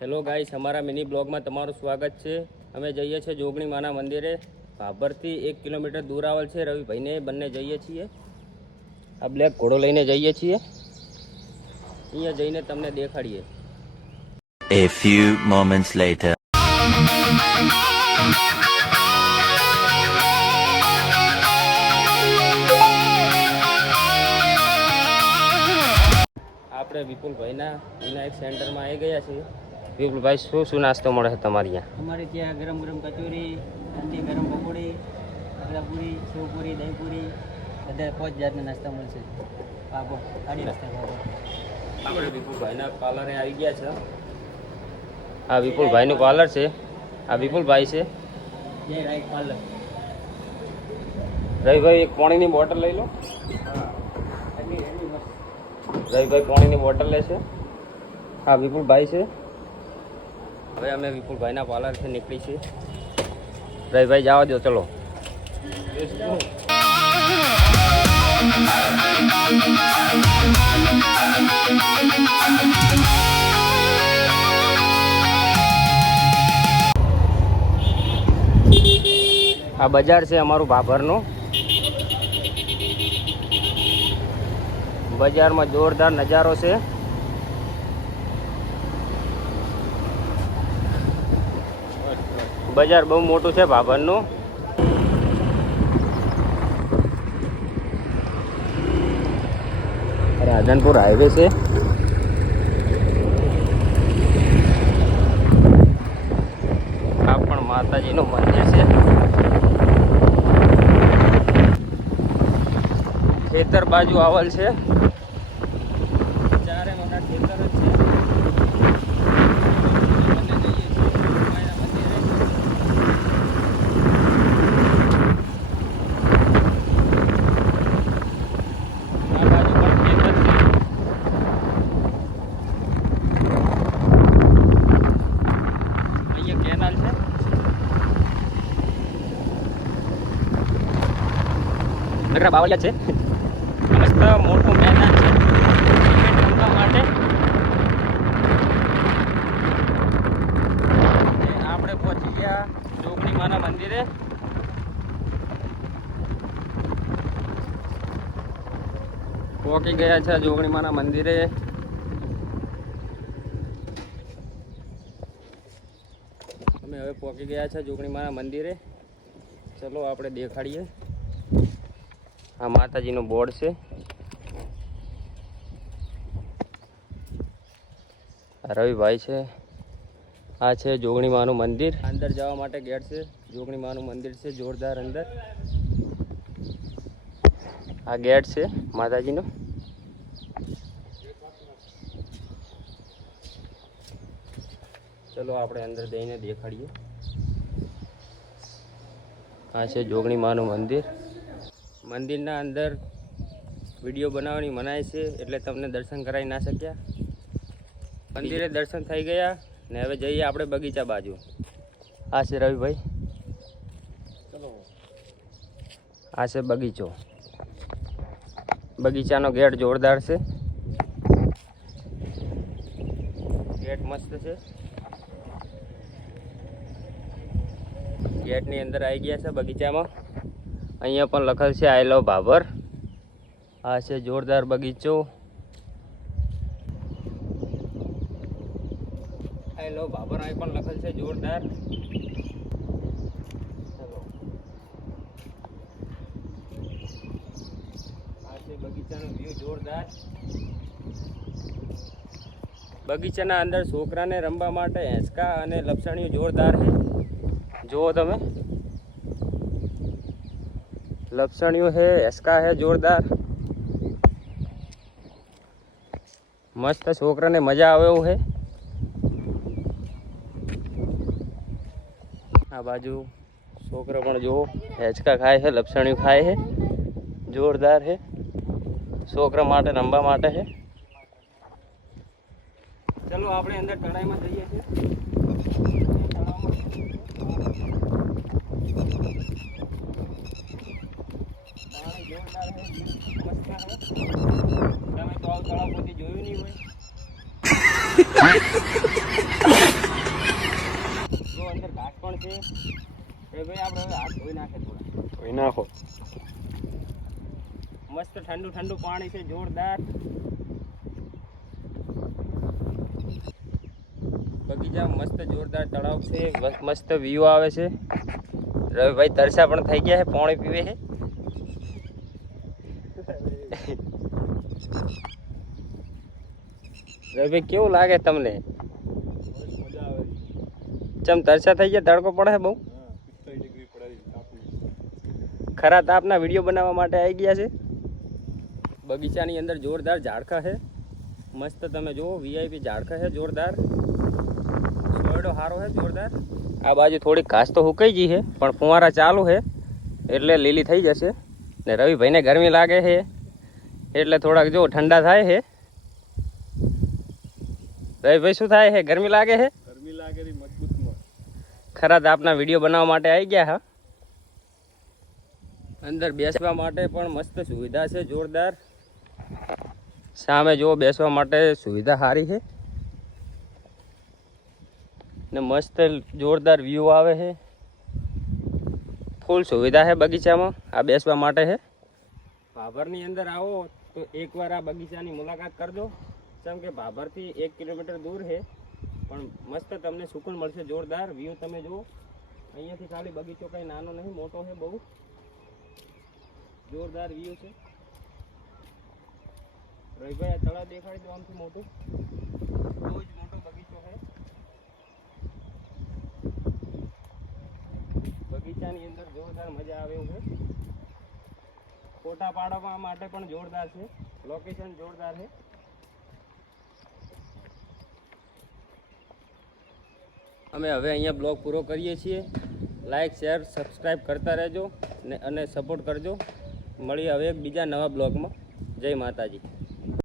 Hello guys, અમારા mini બ્લોગમાં તમારું સ્વાગત છે। અમે જઈએ છીએ જોગણી માના મંદિરે। ભાભરથી 1 કિલોમીટર દૂર આવેલ છે। રવિભાઈને બંને જઈએ છીએ। આ બ્લેક ઘોડો લઈને જઈએ છીએ। અહીંયા જઈને તમને દેખાડીએ। A few moments later. આપણે વિપુલભાઈના વિનાયક સેન્ટરમાં આવી ગયા છીએ। વિપુલભાઈ, શું નાસ્તો મળે છે તમારે અહીંયા? અમારે ત્યાં ગરમ ગરમ કચોરી, ઠંડી ગરમ પકોડી, પૂરી, સેવપુરી, દહીંપુરી બધા 5 જાતના નાસ્તા મળશે। પાપડ, આડી નાસ્તા પાપડ। આપણે વિપુલભાઈના પાર્લરે આવી ગયા છે। આ વિપુલભાઈનું પાર્લર છે। આ વિપુલભાઈ છે। જય રાઈટ પાર્લર। રવિભાઈ, એક પાણીની બોટલ લઈ લો। રવિભાઈ પાણીની બોટલ લેશે। હા, વિપુલભાઈ છે। હવે અમે વિપુલભાઈના પાર્લરથી નીકળી છીએ। રવિભાઈ, જવા દો, ચલો। આ બજાર છે અમારું ભાભરનું। બજારમાં જોરદાર નજારો છે। બજાર બહુ મોટું છે ભાભરનું। રાધનપુર હાઈવે છે। આ પણ માતાજીનું મંદિર છે। ખેતર બાજુ આવેલ છે। ચારે મોટા ખેતર જ છે। બાવળિયા છે। મસ્ત મોટું મેદાન છે ક્રિકેટ રમવા માટે। આપણે પહોંચી ગયા જોગણી માના મંદિરે। પહોંચી ગયા છે જોગણી માના મંદિરે। અમે હવે પહોંચી ગયા છે જોગણી માના મંદિરે। ચલો આપણે દેખાડીએ। આ માતાજીનું બોર્ડ છે। રવિભાઈ છે। આ છે જોગણી માનું મંદિર। અંદર જવા માટે ગેટ છે। જોગણી માનું મંદિર છે જોરદાર। અંદર આ ગેટ છે માતાજીનો। ચલો આપણે અંદર જઈને દેખાડીએ। આ છે જોગણી માનું મંદિર। મંદિરના અંદર વિડીયો બનાવવાની મનાય છે, એટલે તમને દર્શન કરાવી ના શક્યા। મંદિરે દર્શન થઈ ગયા ને હવે જઈએ આપણે બગીચા બાજુ। આ છે રવિભાઈ, ચલો। આ છે બગીચો। બગીચાનો ગેટ જોરદાર છે। ગેટ મસ્ત છે। ગેટની અંદર આવી ગયા છે બગીચામાં। અહીંયા પણ લખેલ છે આઈ લવ ભાભર। આ છે જોરદાર બગીચો। આઈ લવ ભાભર અહીં પણ લખેલ છે જોરદાર। ચલો, આ છે બગીચાનો વ્યૂ જોરદાર। બગીચાના અંદર છોકરાને રમવા માટે હેંચકા અને લપસણીઓ જોરદાર છે। જુઓ તમે, लपसणियों है, एस्का है जोरदार। मस्त छोकरा ने मजा आवे एवुं है। आ बाजू छोकरा पण जो हेचका खाए है, लपसणियों खाए है, जोरदार है। छोकरा माटे रमवा माटे है। चलो आपणे अंदर तळाई में जईए छीए। તમે તો આવું તળાવ કોઈ જોયું નહીં હોય। છે. એ ભાઈ આપણે હવે હાથ ધોઈ નાખે થોડા. ધોઈ નાખો. મસ્ત ઠંડુ ઠંડુ પાણી છે, જોરદાર. બગીચા મસ્ત જોરદાર તળાવ છે, મસ્ત વ્યૂ આવે છે. રવિભાઈ તરસા પણ થઈ ગયા છે, પાણી પીવે છે. રવિભાઈ કેવું લાગે તમને? મજા આવે. ચમ તરસા થઈ ગયા? તડકો પડે છે બહુ? 45 ડિગ્રી પડે તાપને. ખરા તાપના વિડીયો બનાવવા માટે આવી ગયા છે. બગીચાની અંદર જોરદાર ઝાડખા છે, મસ્ત. તમે જુઓ વીઆઈપી ઝાડખા છે જોરદાર. સોયડો સારો છે જોરદાર. આ બાજુ થોડીક ઘાસ તો સુકાઈ ગઈ છે, પણ ફુવારા ચાલુ છે એટલે લીલી થઈ જશે. ને રવિભાઈને ગરમી લાગે છે એટલે થોડાક જો ઠંડા થાય છે. રવિભાઈ શું થાય છે? ગરમી લાગે છે? ગરમી લાગે રી મજબૂતમાં. ખરા તાપના વિડીયો બનાવવા માટે આવી ગયા હા. અંદર બેસવા માટે પણ મસ્ત સુવિધા છે જોરદાર. સામે જો બેસવા માટે સુવિધા સારી છે ને મસ્ત જોરદાર વ્યૂ આવે છે. ફૂલ સુવિધા છે બગીચામાં. આ બેસવા માટે છે. ભાભરની અંદર આવો તો એકવાર આ બગીચાની મુલાકાત કરજો. જેમ કે ભાભરથી 1 કિલોમીટર દૂર છે, પણ મસ્ત તમને સુકૂન મળશે. જોરદાર વ્યૂ તમે જુઓ. અહીંયાથી ખાલી બગીચો કંઈ નાનો નહીં, મોટો છે બહુ. જોરદાર વ્યૂ છે. રવિભાઈ આ તળાવ દેખાડી દો આમથી મોટું. બહુ જ મોટો બગીચો છે. બગીચાની અંદર જોરદાર મજા આવે એવું છે. ફોટા પાડવા માટે પણ જોરદાર છે. લોકેશન જોરદાર છે. અમે હવે અહીંયા બ્લોગ પૂરો કરીએ છીએ. લાઈક શેર સબસ્ક્રાઈબ કરતા રહેજો અને સપોર્ટ કરજો. મળીએ હવે એક બીજા નવા બ્લોગમાં. જય માતાજી.